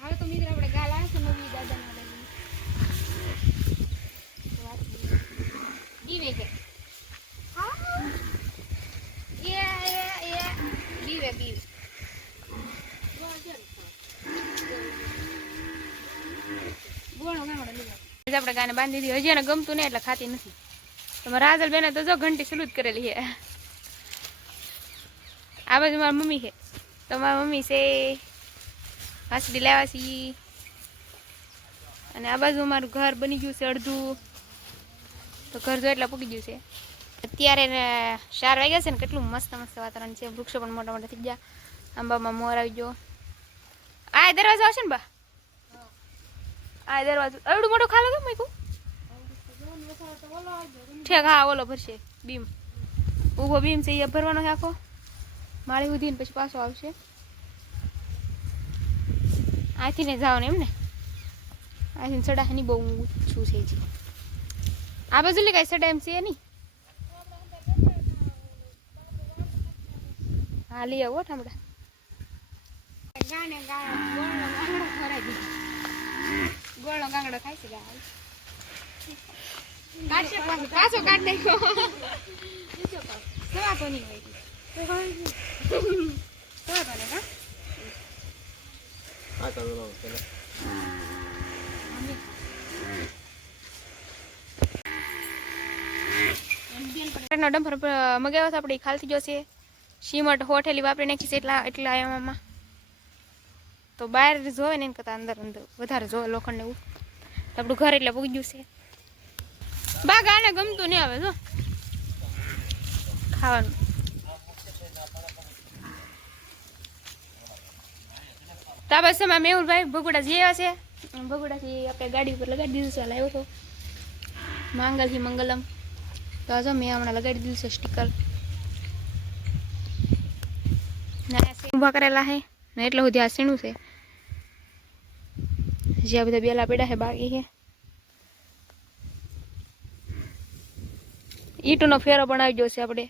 હવે તો મિત્રો આપણે ગાલ આવે છે મમ્મી દાદાના લગી દીવે કે. દીવે દીવે આપણે ગાને બાંધી દીધી. હજી એને ગમતું નહીં એટલે ખાતી નથી. તમારા રાજલ બેને તો જો ઘંટી સલુત કરેલી છે. આ બાજુ મારી મમ્મી છે. તમારા મમ્મી છે. હાસડી લાવ્યા છીએ. અને આ બાજુ અમારું ઘર બની ગયું છે અડધું. તો ઘર જો એટલા પૂગી ગયું છે. અત્યારે ચાર વાગ્યા છે ને, કેટલું મસ્ત મસ્ત વાતાવરણ છે. વૃક્ષો પણ મોટા મોટા થઈ ગયા. આંબામાં મોર આવી ગયો. આ દરવાજો આવશે ને, બા? આ દરવાજો. એવડું મોટો ખાલો તો મૂકું ઠેક, હા, ઓલો ભરશે. બીમ. ઊભો બીમ છે, એ ભરવાનો છે આખો. માળી ઉધીને પછી પાછો આવશે. આથી ને જવાનું એમ ને? આથી સડાની બહુ ઓછું છે જી. આ બાજુ લે કઈ સડા એમ છે નહીં? હા લઈ આવો ઠામડા. ગાને ગોળનો ગાંગડો ખરાઈ દીધો ગોળનો ગાંગડો ખાય છે ગાય. કાઢશે પાછો પાછો કાઢ નાખ્યો સવા તો નહીં હોય સવા તો નહીં હા? નો ડમ્પર મગાવ્યો તો આપણે ખાલતી જશે સીમટ હોઠેલી વાપરી નાખી છે એટલા એટલા એમાં તો બહાર જોવે ને એને કરતાં અંદર અંદર, વધારે જોવે લોખંડ એવું. તો આપણું ઘર એટલે પૂગી ગયું છે. બા, ગાને ગમતું નહીં આવે, જો. ખાવાનું. તો આ બસ એમાં મેહુલભાઈ, ભગુડા જઈ આવ્યા છે. ભગુડાથી આપણે ગાડી ઉપર લગાડી દીધું છે, લાવ્યો હતો માંગલથી મંગલમ. તો આજે મેં હમણાં લગાડી દીધું છે સ્ટીકર ઊભા કરેલા છે ને એટલે સુધી આ સીણું છે. જે આ બધા બેલા પેડા છે બાકી છે ઈંટનો ફેરો પણ આવી ગયો છે આપણે.